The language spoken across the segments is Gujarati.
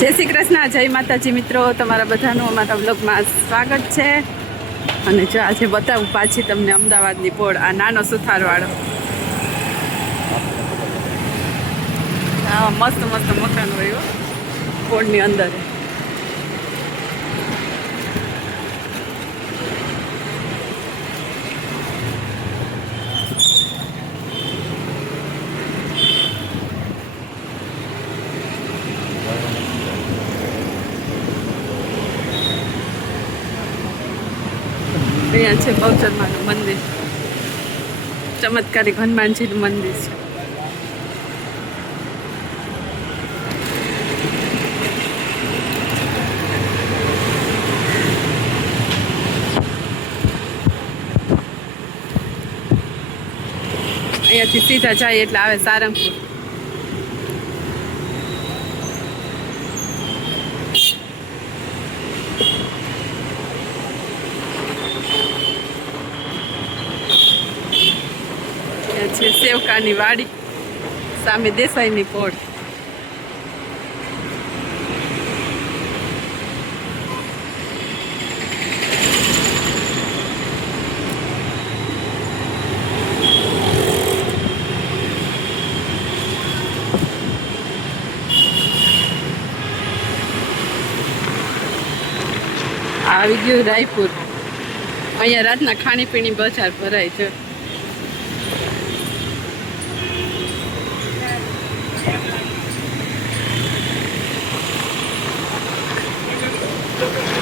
જય શ્રી કૃષ્ણ, જય માતાજી મિત્રો, તમારા બધાનું અમારા બ્લોગમાં સ્વાગત છે. અને જો આજે બતાવું પાછી તમને અમદાવાદની પોળ, આ નાનો સુથારવાળો. હા, મસ્ત મસ્ત મકાન હોય પોળની અંદર. અહીંયા છે બહુચરમાનું મંદિર, ચમત્કારિક હનુમાનજીનું મંદિર છે. અહીંયાથી સીધા જાય એટલે આવે સારંગપુર. છે સેવકાની વાડી, સામે દેસાઈની પોળ. આવી ગયું રાયપુર. અહીંયા રાતના ખાણીપીણી બજાર ભરાય છે.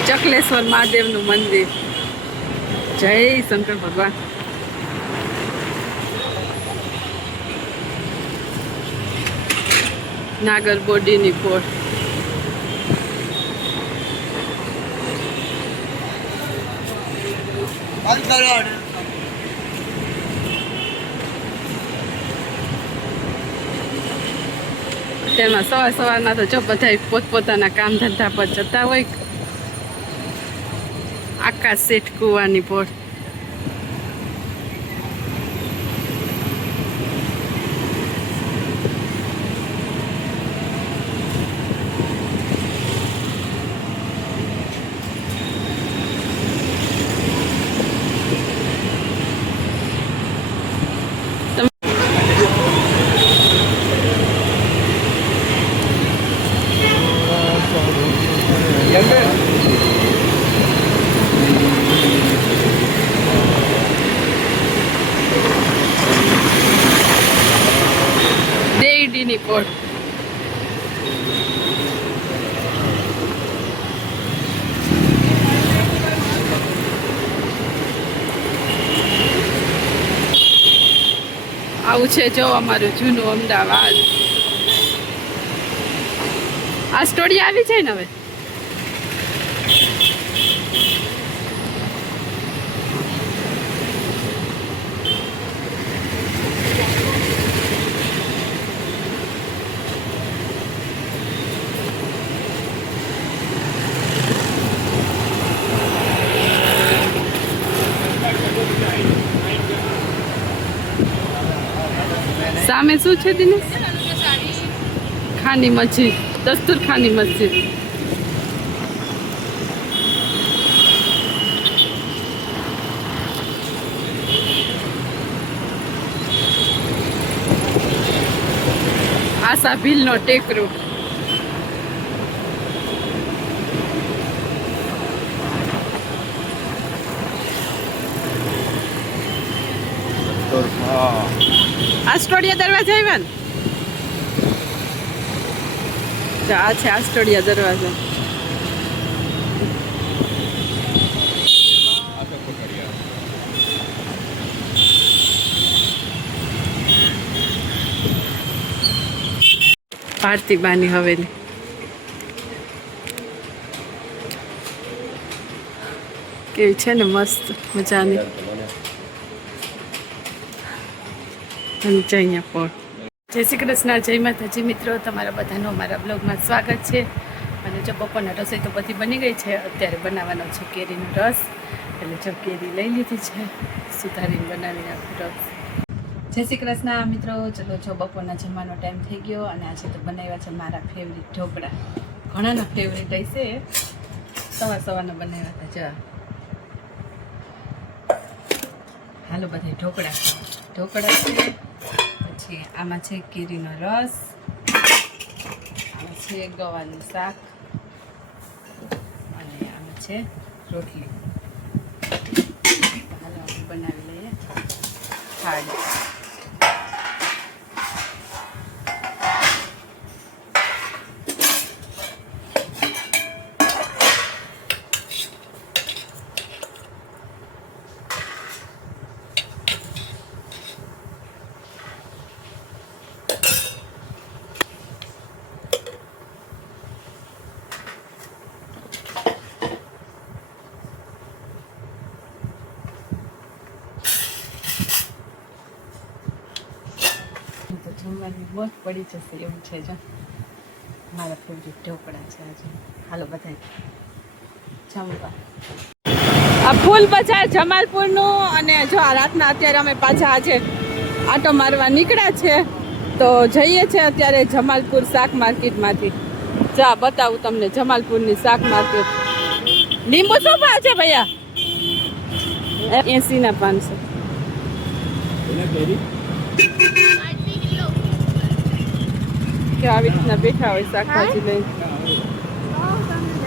ચકલેશ્વર મહાદેવનું મંદિર. જય શંકર ભગવાન. નાગર બોડીની પોળ. તેમાં સવારના તો જો બધા પોતપોતાના કામ ધંધા પર જતા હોય. આકાશ શેઠ કુવાની પોળ. દેવડીની પોળ. આવું છે જો અમારું જૂનું અમદાવાદ. આ સ્ટોરી આવી છે ને હવે. સામે શું છે દિનેશ? ખાની મસ્જિદ, દસ્તુર ખાની મસ્જિદ. આશા ભીલનો ટેકરો. આસ્ટોડિયા દરવાજા આવ્યા ને? આ છે આસ્ટોડિયા દરવાજા. ભારતીબાની હવેલી. કેવી છે ને, મસ્ત મજાની. અહીંયા પણ જય શ્રી કૃષ્ણ, જય માતાજી મિત્રો, તમારા બધાનું અમારા બ્લોગમાં સ્વાગત છે. અને જો બપોરના રસોઈ તો બધી બની ગઈ છે. અત્યારે બનાવવાનો છે કેરીનો રસ. એટલે જો કેરી લઈ લીધી છે, સુધારીને બનાવીને આખું રસ. જય શ્રી કૃષ્ણ મિત્રો, ચલો જો બપોરના જમવાનો ટાઈમ થઈ ગયો અને આજે તો બનાવ્યા છે મારા ફેવરિટ ઢોકળા. ઘણાના ફેવરેટ હશે. સવારના બનાવ્યા હતા. જા હાલો બધા ઢોકળા છે. પછી આમાં છે કેરીનો રસ, આમાં છે ગવાનું શાક અને આમાં છે રોટલી. હાલો આપણે બનાવી લઈએ થાળી. જમવાની બસ પડી જશે એવું છે. જો મારા ફેવરેટ ઢોકળા છે આજે. હાલો બધા જમવા. આ ફૂલ બજાર જમાલપુરનું. અને જો આ રાતના અત્યારે અમે પાછા આજે આટો મારવા નીકળ્યા છે. તો જઈએ છીએ અત્યારે જમાલપુર શાક માર્કેટમાંથી. જા બતાવું તમને જમાલપુરની શાક માર્કેટ. લીંબુ શું ભાવ છે ભૈયા? 80 ના 500. કે આવી રીતના બેઠા હોય શાકભાજી લઈ.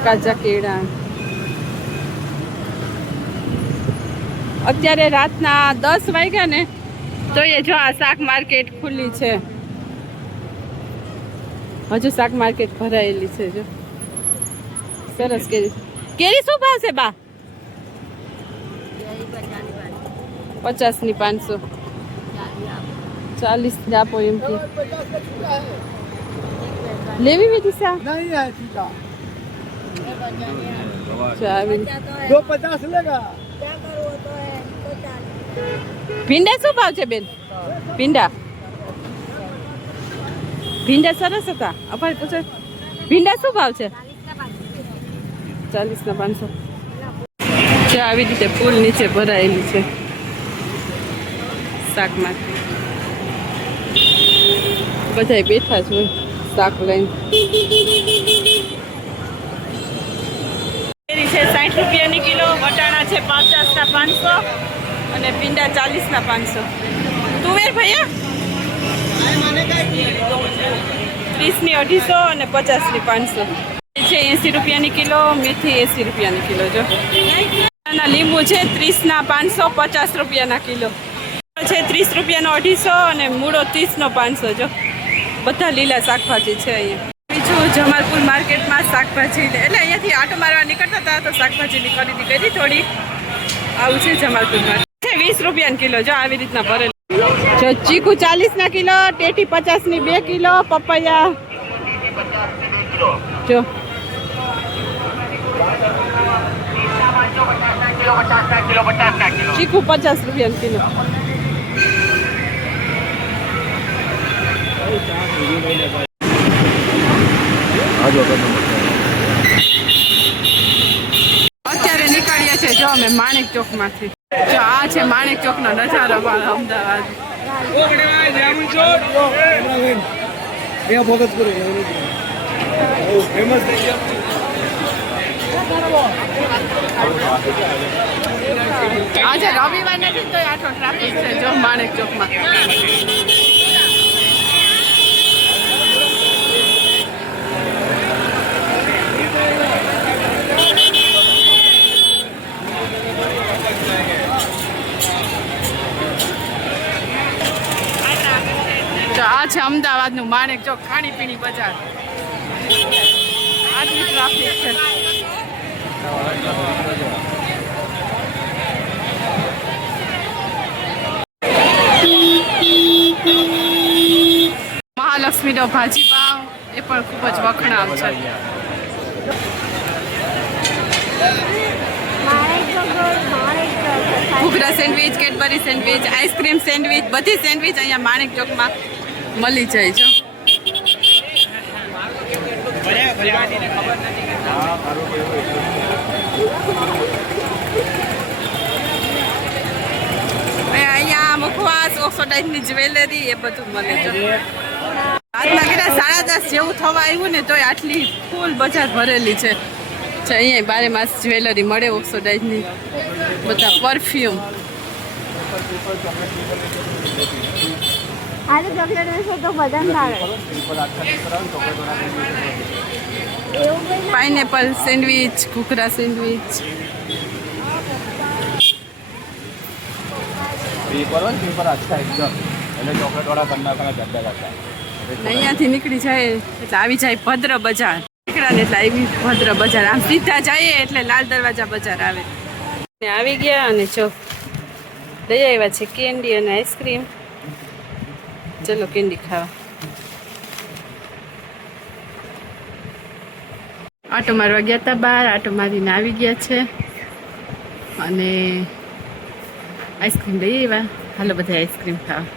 કાચા કેળા. અત્યારે રાતના 10 વાગ્યા ને તો એ જો આ શાક માર્કેટ ખુલ્લી છે. હજુ શાક માર્કેટ ભરાયેલી છે. જો સરસ કેરી. કેરી શું ભાવ છે બા? 50 ની 500. 40 આપો એમ કે લેવી વિધિ સા नहीं है सीता ચાવી. 250 लेगा ભીંડા શું ભાવ છે બેન? ભીંડા સરસ હતા. અપાર પૂછો ભીંડા શું ભાવ છે? 40 ના 500. જો આવી રીતે ફૂલ નીચે ભરાયેલી છે શાકમાં. બધા બેઠા જ હોય શાક લઈને. કેરી છે 60 રૂપિયાની કિલો. વટાણા છે 50 ના 500 અને ભીંડા 40 ના 500. તુવેર ભૈયા 30 ની 250 અને 50 ની 500 છે. 80 રૂપિયાની કિલો. મેથી 80 રૂપિયાની કિલો. જો લીંબુ છે 30 ના 500, 50 રૂપિયાના કિલો છે. 30 રૂપિયાનો 250 અને મૂળો 30 નો 500. જો બધા લીલા શાકભાજી છે અહીંયા. બીજું જમાલપુર માર્કેટમાં શાકભાજી એટલે અહીંયાથી આટો મારવા નીકળતા હતા તો શાકભાજીની ખરીદી કરી થોડી. આવું છે જમાલપુર માર્કેટ. છે 20 રૂપિયાની કિલો. જો આવી રીતના ભરેલ. જો ચીકુ 40 ના કિલો. ટેટી 50 ની 2 કિલો. પપૈયા જો ચીકુ 50 રૂપિયાની કિલો. અત્યારે નીકળ્યા છે જો અમે માણેક ચોક માંથી. જો આ છે માણેક ચોક નો નજારો અમદાવાદ. આજે રવિવાર નથી તો આટલો ટ્રાફિક છે જો માણેક ચોકમાં. આ છે અમદાવાદનું માણેક ચોક. ખાણીપીણી બજાર. આટલી ટ્રાફિક છે. મહાલક્ષ્મીનો ભાજી પાવ એ પણ ખૂબ જ વખણામ છે. ઘૂઘરા sandwich, Cadbury sandwich, ice cream sandwich, બધી સેન્ડવીચ અહીંયા માણેક ચોકમાં મળી જાય છે. અહીંયા મુખવાસ, ઓક્સોડાઇઝની જ્વેલરી એ બધું મળે છે. સવેરા 10:30 જેવું થવા આવ્યું ને તોય આટલી ફૂલ બજાર ભરેલી છે. અહીંયા 12 માસ જ્વેલરી મળે ઓક્સોડાઇઝની, બધા પરફ્યુમ. આજે ચોકલેટ હશે તો બધાને ભાવે. એવું કંઈ પાઇનેપલ સેન્ડવિચ, ઘૂઘરા સેન્ડવિચ. पेपर अच्छा एकदम એટલે ચોકલેટ વાળા કન્ના કના જડ્ડા કરતા ને અહીંયાથી નીકળી જાય એટલે આવી જાય ભદ્ર બજાર. નીકળ્યા ને એટલે આવી ભદ્ર બજાર. આમ સીધા જઈએ એટલે લાલ દરવાજા બજાર આવે. ને આવી ગયા અને જો લઈ આવ્યા છે કેન્ડી અને આઈસ્ક્રીમ. ચલો કેન્ડી ખાવા. આટો મારવા ગયા હતા બહાર, આટો મારીને આવી ગયા છે અને આઈસ્ક્રીમ લઈ આવ્યા. હાલો બધા આઈસ્ક્રીમ ખાવા.